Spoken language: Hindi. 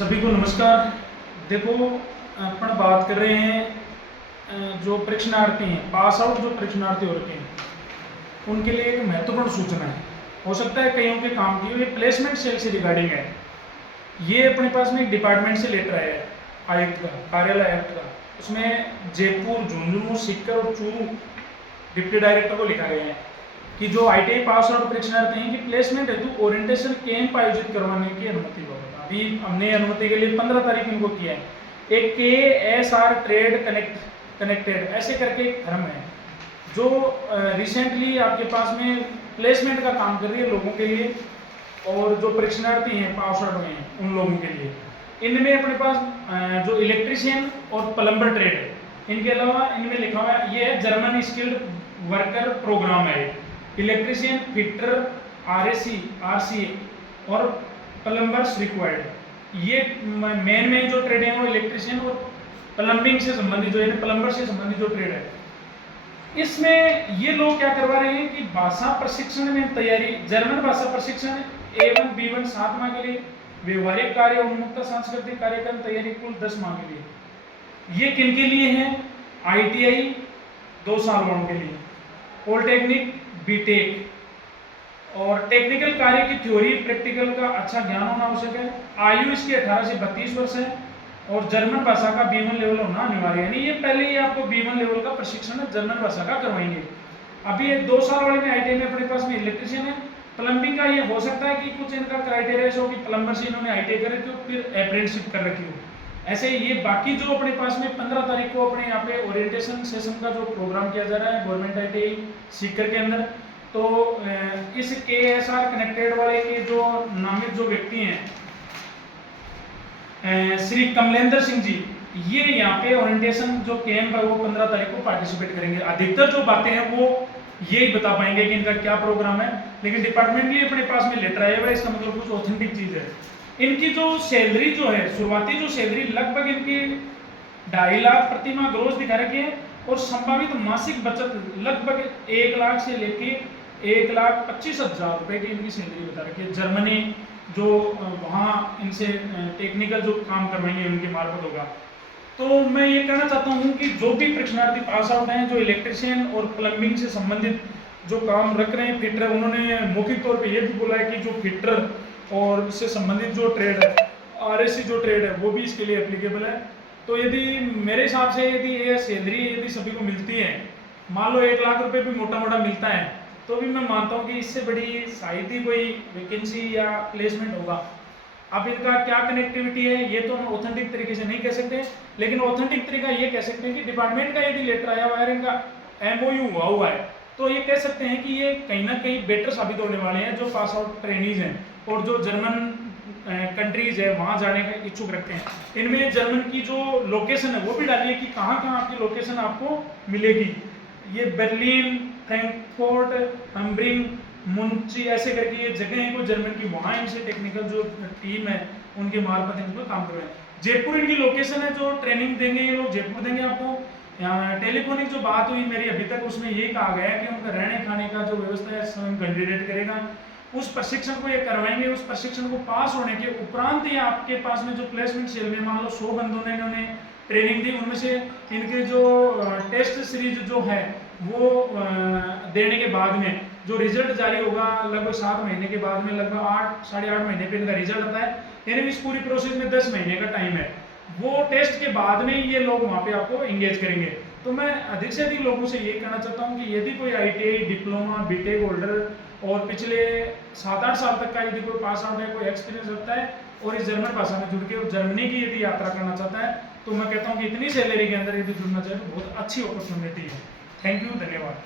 सभी को नमस्कार। देखो, अपन बात कर रहे हैं जो परीक्षार्थी हैं, पास आउट जो परीक्षार्थी हो रखे हैं उनके लिए एक महत्वपूर्ण सूचना है। हो सकता है कईयों के काम की ये प्लेसमेंट सेल से रिगार्डिंग है। ये अपने पास में एक डिपार्टमेंट से लेटर आया है, आयुक्त का, कार्यालय आयुक्त का। उसमें जयपुर, झुंझुनू, सीकर और चूरू डिप्टी डायरेक्टर को लिखा गया है कि जो ITI पास आउट परीक्षार्थी हैं कि प्लेसमेंट हेतु ओरिएंटेशन कैंप आयोजित करवाने की अनुमति होगी। अभी हमने अनुमति के लिए 15 तारीख इनको किया है। एक KSR ट्रेड कनेक्टेड ऐसे करके एक फर्म है जो रिसेंटली आपके पास में प्लेसमेंट का काम कर रही है लोगों के लिए, और जो परीक्षार्थी हैं पास आउट में हैं उन लोगों के लिए। इनमें अपने पास जो इलेक्ट्रीशियन और प्लम्बर ट्रेड है, इनके अलावा इनमें लिखा हुआ है, ये है जर्मन स्किल्ड वर्कर प्रोग्राम है। इलेक्ट्रीशियन, फिटर, RAC और प्लम्बर्स रिक्वायर्ड। ये मेन जो ट्रेड है वो इलेक्ट्रीशियन और प्लम्बिंग से संबंधित जो है, प्लम्बर से संबंधित जो ट्रेड है, इसमें ये लोग क्या करवा रहे हैं कि भाषा प्रशिक्षण में तैयारी, जर्मन भाषा प्रशिक्षण A1 B1 7 माह के लिए, व्यवहारिक कार्य और उन्मुक्त सांस्कृतिक कार्यक्रम तैयारी कुल 10 माह के लिए। ये किन के लिए है? ITI 2 साल वालों के लिए, पॉलिटेक्निक, BTech और टेक्निकल कार्य की थ्योरी प्रैक्टिकल का अच्छा ज्ञान होना आवश्यक है। आयु इसकी 18 से 32 वर्ष है और जर्मन भाषा का B1 लेवल होना अनिवार्य है। यानी ये पहले ही आपको B1 लेवल का प्रशिक्षण जर्मन भाषा का करवाएंगे। अभी 2 साल वाले में ITI में अपने पास में इलेक्ट्रीशियन है। प्लम्बिंग का ये हो सकता है कि कुछ इनका क्राइटेरिया हो कि प्लम्बर से इन्होंने ITI करे तो फिर अप्रेंटिसशिप कर रखी हो। ऐसे ये बाकी जो अपने पास में 15 तारीख को अपने यहाँ पे ओरिएंटेशन सेशन का जो प्रोग्राम किया जा रहा है गवर्नमेंट ITI सीकर के अंदर, तो इस KSR कनेक्टेड वाले के जो नामित जो व्यक्ति हैं श्री कमलेंद्र सिंह जी, ये यहाँ पे ओरिएंटेशन जो कैंप है वो 15 तारीख को पार्टिसिपेट करेंगे। अधिकतर जो बातें हैं वो यही बता पाएंगे कि इनका क्या प्रोग्राम है, लेकिन डिपार्टमेंटली अपने पास में लेटर आया हुआ है, इसका मतलब कुछ ऑथेंटिक चीज है। इनकी जो सैलरी जो है, शुरुआती जो सैलरी लगभग इनकी 2.5 लाख प्रति माह ग्रोस दिखा रखी है और संभावित मासिक बचत लगभग 1 लाख से लेके 1,25,000 रुपए की इनकी सैलरी बता रखी है। जर्मनी जो वहाँ इनसे टेक्निकल जो काम करवाएंगे उनके मार्फत होगा। तो मैं ये कहना चाहता हूँ कि जो भी परीक्षार्थी पास आउट हैं, जो इलेक्ट्रीशियन और प्लम्बिंग से संबंधित जो काम रख रहे हैं, फिटर, उन्होंने मौखिक तौर पे ये भी बोला है कि जो फिटर और इससे संबंधित जो ट्रेड है, RAC जो ट्रेड है, वो भी इसके लिए एप्लीकेबल है। तो यदि मेरे हिसाब से यदि ये सैलरी यदि सभी को मिलती है, मान लो 1 लाख रुपए भी मोटा मोटा मिलता है, तो भी मैं मानता हूँ कि इससे बड़ी शायद ही कोई वैकेंसी या प्लेसमेंट होगा। अब इनका क्या कनेक्टिविटी है ये तो हम ऑथेंटिक तरीके से नहीं कह सकते, लेकिन ऑथेंटिक तरीका ये कह सकते हैं कि डिपार्टमेंट का यदि लेटर आया हुआ है, इनका MOU हुआ है, तो ये कह सकते हैं कि ये कहीं ना कहीं बेटर साबित होने वाले हैं जो पास आउट ट्रेनीज हैं और जो जर्मन कंट्रीज है वहाँ जाने का इच्छुक रखते हैं। इनमें जर्मन की जो लोकेशन है वो भी डालिए कि कहाँ कहाँ आपकी लोकेशन आपको मिलेगी। ये बर्लिन, फ्रैंकफर्ट, हम्ब्रिंग, मुंची ऐसे करके ये जगह है को जर्मन की, वहाँ इनसे टेक्निकल जो टीम है उनके मार्फत इनको काम करवाएं। जयपुर इनकी लोकेशन है, जो ट्रेनिंग देंगे ये लोग जयपुर देंगे आपको। टेलीफोनिक जो बात हुई मेरी अभी तक, उसमें ये कहा गया है कि उनका रहने खाने का जो व्यवस्था है स्वयं कैंडिडेट करेगा। उस प्रशिक्षण को ये करवाएंगे। उस प्रशिक्षण को पास होने के उपरांत ये आपके पास में जो प्लेसमेंट सेल में मान लो 100 बंदों ने इन्होंने ट्रेनिंग दी, उनमें से इनके जो टेस्ट सीरीज जो है वो देने के बाद में जो रिजल्ट जारी होगा लगभग 7 महीने के बाद में, लगभग 8 साढ़े 8 महीने पे इनका रिजल्ट आता है। यानी इस पूरी प्रोसेस में 10 महीने का टाइम है। वो टेस्ट के बाद में ये लोग वहाँ पे आपको एंगेज करेंगे। तो मैं अधिक से अधिक लोगों से ये कहना चाहता हूँ कि यदि कोई ITI, डिप्लोमा, BTech होल्डर और पिछले 7-8 साल तक का यदि कोई पास आउट है, कोई एक्सपीरियंस रखता है और इस जर्मन भाषा में जुड़ के और जर्मनी की यदि यात्रा करना चाहता है, तो मैं कहता हूँ कि इतनी सैलरी के अंदर यदि जुड़ना चाहे तो बहुत अच्छी अपॉर्चुनिटी है। थैंक यू, धन्यवाद।